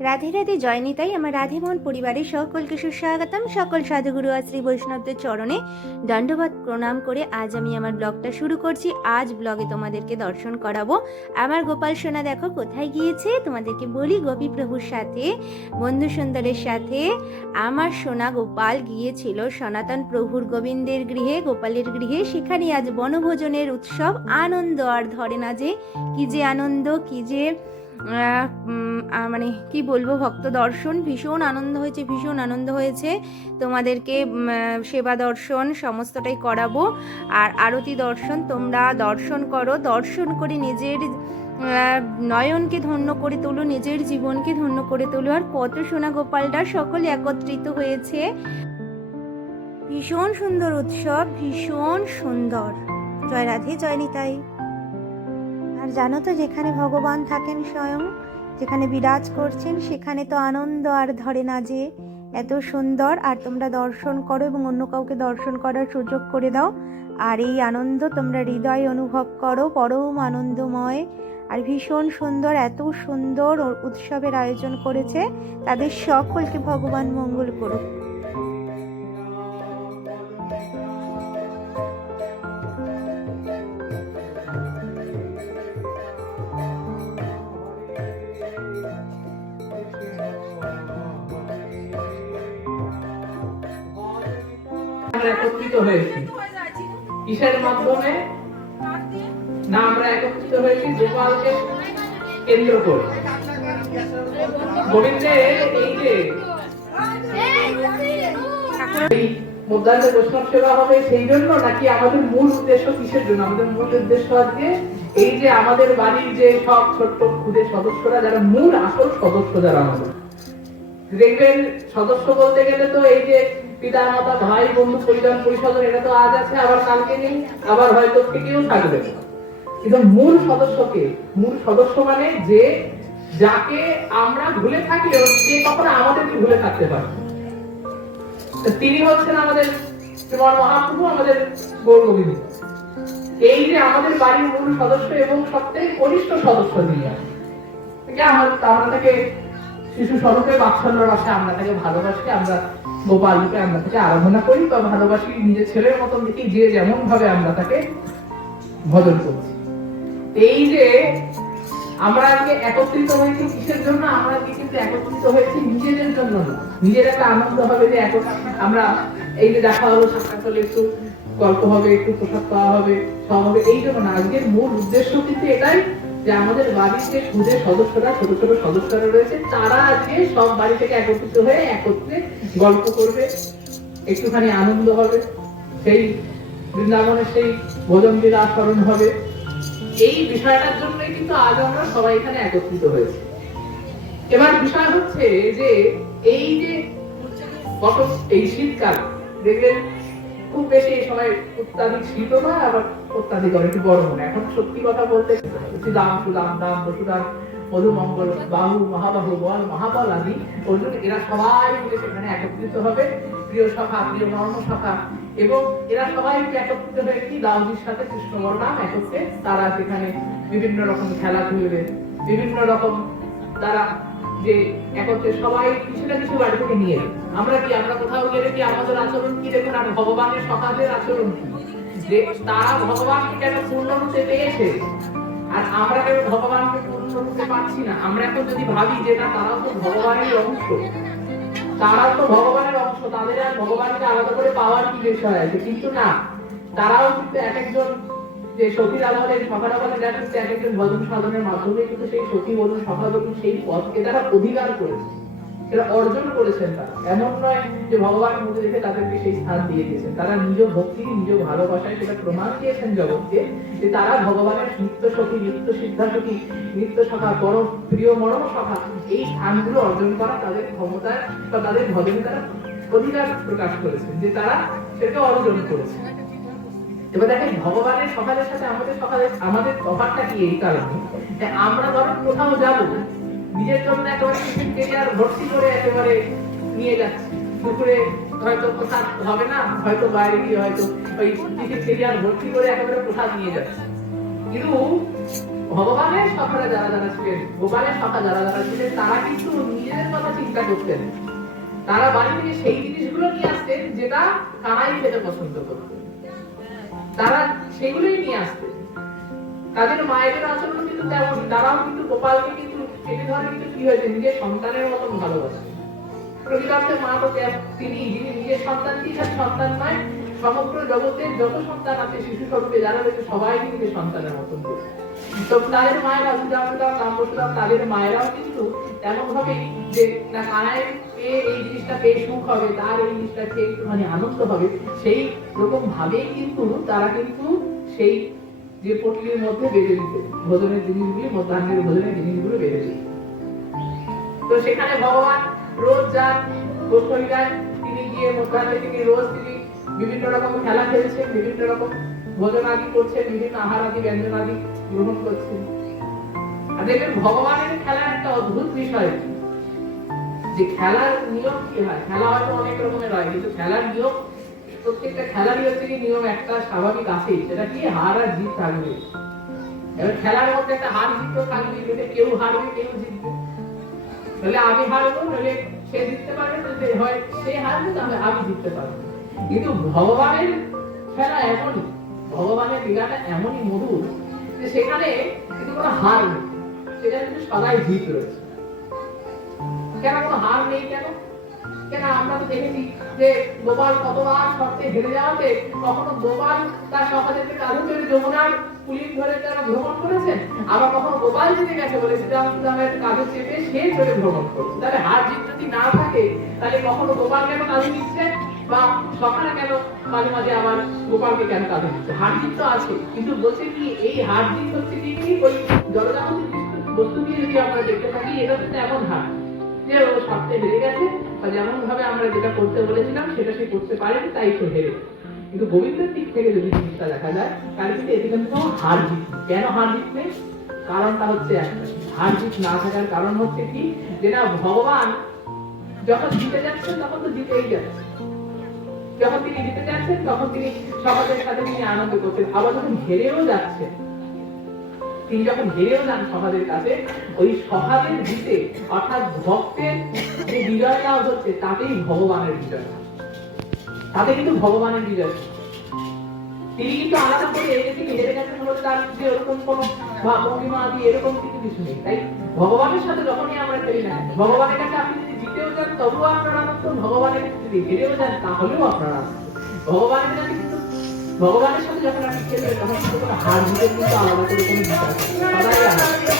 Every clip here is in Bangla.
রাধে রাধে জয়নিতাই আমার রাধে মন পরিবারের সকলকে সুস্বাগতম। সকল সাধুগুরু আর শ্রী বৈষ্ণবদের চরণে দণ্ডবাদ প্রণাম করে আজ আমি আমার ব্লগটা শুরু করছি। আজ ব্লগে তোমাদেরকে দর্শন করাবো। আমার গোপাল সোনা দেখো কোথায় গিয়েছে? তোমাদেরকে বলি গোপী প্রভুর সাথে, বন্ধু সুন্দরের সাথে। আমার সোনা গোপাল গিয়েছিল সনাতন প্রভুর গোবিন্দের গৃহে, গোপালের গৃহে। সেখানে আজ বনভোজনের উৎসব। আনন্দ আর ধরে না যে, কি যে আনন্দ, কি যে মানে কি বলব, ভক্ত দর্শন ভীষণ আনন্দ হয়েছে, ভীষণ আনন্দ হয়েছে। তোমাদেরকে সেবা দর্শন সমস্তটাই করাবো। আর আরতি দর্শন তোমরা দর্শন করো। দর্শন করে নিজের নয়নকে ধন্য করে তোলো, নিজের জীবনকে ধন্য করে তোলো। আর কত সোনা গোপালটা সকলে একত্রিত হয়েছে। ভীষণ সুন্দর উৎসব, ভীষণ সুন্দর। জয় রাধে, জয় নিতাই। আর জানো তো, যেখানে ভগবান থাকেন স্বয়ং, যেখানে বিরাজ করছেন, সেখানে তো আনন্দ আর ধরে না যে এত সুন্দর। আর তোমরা দর্শন করো এবং অন্য কাউকে দর্শন করার সুযোগ করে দাও। আর এই আনন্দ তোমরা হৃদয় অনুভব করো, পরম আনন্দময়। আর ভীষণ সুন্দর, এত সুন্দর উৎসবের আয়োজন করেছে। তাদের সকলকে ভগবান মঙ্গল করুক। আমরা একত্রিত হয়েছি। কিসের মাধ্যমে না আমরা একত্রিত হয়েছি, গোপালকে কেন্দ্র করে। গোবিন্দের এই যে এই বৈষ্ণব সেবা হবে সেই জন্য নাকি আমাদের মূল উদ্দেশ্য কিসের জন্য? আমাদের মূল উদ্দেশ্য আজকে এই যে আমাদের বাড়ির যে সব ছোট্ট ক্ষুদে সদস্যরা, যারা মূল আসল সদস্য যারা আমাদের। দেখবেন সদস্য বলতে গেলে তো এই যে পিতা, মাতা, ভাই, বন্ধু, পরিবার পরিষদ এটা তো আজ আছে, আবার কালকে নেই, আবার হয়তো থেকেও থাকবে। কিন্তু মূল সদস্যকে, মূল সদস্য মানে যে, যাকে আমরা ভুলে থাকলেও সে কখনো আমাদেরকে ভুলে থাকতে পারে তিনি হচ্ছেন আমাদের শ্রীমান মহাপ্রভু, আমাদের গৌরবিনী এই যে আমাদের বাড়ির মূল সদস্য এবং সবথেকে কনিষ্ঠ সদস্য থেকে আমরা তাকে শিশু স্বরূপে বাৎসল্য রসে আমরা তাকে ভালোবাসি, আমরা গোপালকে আমরা তাকে আরাধনা করি বা ভালোবাসি, নিজের ছেলের মতন দেখি যে যেমন ভাবে আমরা তাকে ভজন করছি। এই যে আমরা আজকে একত্রিত হয়েছি কিসের জন্য? আমরা আজকে কিন্তু একত্রিত হয়েছি নিজেদের জন্য নিজের একটা আনন্দ হবে যে আমরা এই যে দেখা হলো, সাক্ষাৎ হলে, একটু গল্প হবে, একটু প্রসাদ পাওয়া হবে সব হবে, এই জন্য না। আজকের মূল উদ্দেশ্য কিন্তু এটাই যে আমাদের বাড়ির যে সদস্যরা, ছোট ছোট সদস্যরা রয়েছে, তারা আজকে সব বাড়ি থেকে একত্রিত হয়ে একত্রে গল্প করবে, একটুখানি আনন্দ হবে, সেই বৃন্দাবনের সেই ভোজন লীলা স্মরণ হবে। এই বিষয়টার জন্যই কিন্তু আজ আমরা সবাই এখানে একত্রিত হয়েছি। এবার বিষয় হচ্ছে যে এই যে গত এই শীতকাল, দেখবেন খুব বেশি এই সময় অত্যাধিক শীত নয়, আবার অত্যাধিক অনেক গরম না এখন সত্যি কথা বলতে দাম সুদাম দাম বসুদাম মধুমঙ্গল, বাহু, মহাবাহু, বল, মহাবল আদি। অর্জুন এরা সবাই মিলে সেখানে একত্রিত হবে। প্রিয় সখা, প্রিয় মর্ম সখা। এবং এরা সবাই একত্রিত হয়ে কি? দাউজির সাথে কৃষ্ণ বলরাম একত্রে তারা সেখানে বিভিন্ন রকম খেলা খেলবে। বিভিন্ন রকম তারা যে একত্রে সবাই কিছু না কিছু বাড়ি থেকে নিয়ে আমরা কি, আমরা কোথাও গেলে কি আমাদের আচরণ কি? দেখুন, আর ভগবানের সকালের আচরণ কি? যে তারা ভগবানকে কেন পূর্ণরূপে পেয়েছে? আর আমরা কেন ভগবানকে পূর্ণরূপে পাচ্ছি না? আমরা যদি ভাবি যে না, তারাও তো ভগবানের অংশ। তারাও তো ভগবানের অংশ। তাদের আর ভগবানকে আলাদা করে পাওয়ার কি বিষয় আছে? কিন্তু না, তারাও কিন্তু এক একজন যে সখার আলাদা যারা কিন্তু এক একজন ভজন সাধনের মাধ্যমে কিন্তু সেই সখী বলুন সখা বলুন, সেই পথকে তারা অধিকার করেছে। সেটা অর্জন করেছেন তারা। এমন নয় যে ভগবান মধ্যে রেখে তাদেরকে সেই স্থান দিয়ে দিয়েছেন। তারা নিজ ভক্তি, নিজ ভালোবাসায় সেটা প্রমাণ দিয়েছেন জগৎকে যে তারা ভগবানের নিত্য সখী নিত্য সিদ্ধা সখী নিত্য সখা পরম প্রিয় মরম সখা এই স্থানগুলো অর্জন করা তাদের ক্ষমতায় বা তাদের ভজনে তারা অধিকার প্রকাশ করেছেন, যে তারা সেটা অর্জন করেছে এবার দেখেন, ভগবানের সকালের সাথে আমাদের সকালে আমাদের তফাৎটা কি এই কারণে? আমরা ধরো কোথাও যাব নিজের জন্য একেবারে টিফিন কেরিয়ার ভর্তি করে একেবারে নিয়ে যাচ্ছি। দুপুরে হয়তো প্রসাদ হবে না, হয়তো বাইরে গিয়ে হয়তো ওই টিফিন কেরিয়ার ভর্তি করে একেবারে প্রসাদ নিয়ে যাচ্ছি। কিন্তু ভগবানের সকালে যারা যারা ছিলেন গোপালের সকা যারা যারা ছিলেন, তারা কিন্তু নিজের চিন্তা করতেন তারা বাড়ি থেকে সেই জিনিসগুলো নিয়ে আসতেন যেটা কানাই খেতে পছন্দ করত তারা সেগুলোই নিয়ে আসতেন। তাদের মায়েদের আচরণ কিন্তু তেমন, তারাও কিন্তু গোপালকে কিন্তু কিন্তু কি হয়েছে, নিজের সন্তানের মতন প্রকৃতার্থে মা তো তিনি, যিনি নিজের সন্তান তার সন্তান নয়? সমগ্র জগতের যত সন্তান আছে, শিশু স্বরূপে যারা রয়েছে সবাই কিন্তু সন্তানের মতন তো তাদের মায়েরা তাদের মায়েরাও কিন্তু এমন ভাবে যে, না কানায় এই জিনিসটা পেয়ে সুখ হবে, তার এই জিনিসটা খেয়ে একটুখানি আনন্দ হবে, সেই রকম ভাবেই কিন্তু তারা কিন্তু সেই যে পটলির মধ্যে বেঁধে দিতে ভোজনের জিনিসগুলি মধ্যাহ্নের ভোজনের জিনিসগুলো বেঁধে দিত তো সেখানে ভগবান রোজ যান তিনি গিয়ে মধ্যাহ্নে তিনি রোজ তিনি বিভিন্ন রকম খেলা খেলছেন, বিভিন্ন রকম ভোজন আদি করছেন, বিভিন্ন আহার আদি, ব্যঞ্জন আদি গ্রহণ করছেন। আর দেখবেন ভগবানের খেলার একটা অদ্ভুত বিষয় যে খেলার নিয়ম কি হয়? খেলা হয়তো অনেক রকমের হয়, কিন্তু খেলার নিয়ম প্রত্যেকটা খেলারই হচ্ছে কি নিয়ম একটা, স্বাভাবিক আছেই, সেটা কি হার আর জিত থাকবে। এবার খেলার মধ্যে একটা হার জিত তো থাকবে যদি কেউ হারবে, কেউ জিতবে। তাহলে আমি হারবো নাহলে সে জিততে পারবে, তাহলে হয়, সে হারবে, তাহলে আমি জিততে পারব। কিন্তু ভগবানের খেলা এমনই, ভগবানের লীলাটা এমনই মধুর যে সেখানে কিন্তু কোনো হার নেই। সেখানে কিন্তু সবাই জিত রয়েছে। কেন কোনো হার নেই কেন? কেন আমরা তো দেখেছি যে গোপাল কতবার শর্তে হেরে যাওয়াতে কখনো গোপাল তার সহজেকে কাঁধে যমুনার পুলিশ ধরে তারা ভ্রমণ করেছেন আবার কখনো গোপাল জিতে গেছে বলে শ্রীরাম কাঁধে চেপে সে ধরে ভ্রমণ করছে। তাহলে হার জিত যদি না থাকে, তাহলে কখনো গোপাল কেন কাঁধে নিচ্ছে, বা সকালে কেন মাঝে মাঝে আবার গোপালকে কেন কাঁধে নিচ্ছে? হার জিত তো আছে, কিন্তু বলছে কি, এই হার জিত হচ্ছে কি ওই জলজাগতিক বস্তু দিয়ে যদি আমরা দেখতে থাকি, এটা তো এমন হার। যে ও সপ্তাহে হেরে গেছে, বা যেমন ভাবে আমরা যেটা করতে বলেছিলাম, সেটা সে করতে পারেনি, তাই সে হেরে কিন্তু গোবিন্দের দিক থেকে যদি জিনিসটা দেখা যায়, তাহলে কিন্তু এতে কিন্তু হার জিত কেন হার জিত নেই? কারণটা হচ্ছে একটা হার জিত না থাকার কারণ হচ্ছে কি? যে না, ভগবান যখন জিতে যাচ্ছেন, তখন তো জিতেই যাচ্ছে যখন তিনি জিতে যাচ্ছেন, তখন তিনি সমাজের সাথে তিনি আনন্দ করছেন। আবার যখন হেরেও যাচ্ছেন তিনি যখন হেরেও যান কাছে, ওই জিতে অর্থাৎ ভক্তের যে বিজয় লাভ হচ্ছে, তাতেই ভগবানের বিজয়। তাতে কিন্তু ভগবানের বিজয় তিনি কিন্তু আলাদা করে হেরে গেছেন বলে তার যে কোন ভঙ্গিমা আদি এরকম কিছু কিছু নেই। তাই ভগবানের সাথে যখনই আমরা খেলি না ভগবানের কাছে আপনি যদি জিতেও যান, তবুও আপনার আনন্দ ভগবানের যদি হেরেও যান, তাহলেও আপনার আনন্দ ভগবানের কাছে কিন্তু ভগবানের সাথে যখন আমি খেলবে, তখন কিন্তু কোনো হার জিতের কিন্তু আলাদা করে কোনো বিচার। সবাই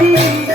Thank you.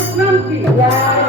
grumpy. Wow.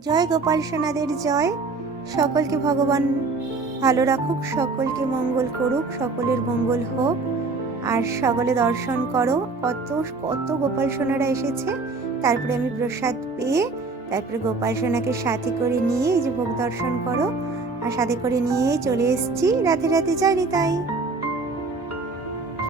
জয় গোপাল সোনাদের জয়। সকলকে ভগবান ভালো রাখুক, সকলকে মঙ্গল করুক, সকলের মঙ্গল হোক। আর সকলে দর্শন করো। কত কত গোপাল সোনারা এসেছে। তারপরে আমি প্রসাদ পেয়ে, তারপরে গোপাল সোনাকে সাথে করে নিয়ে এই যে ভোগ দর্শন করো। আর সাথে করে নিয়ে চলে এসেছি। রাতে রাতে যাইনি তাই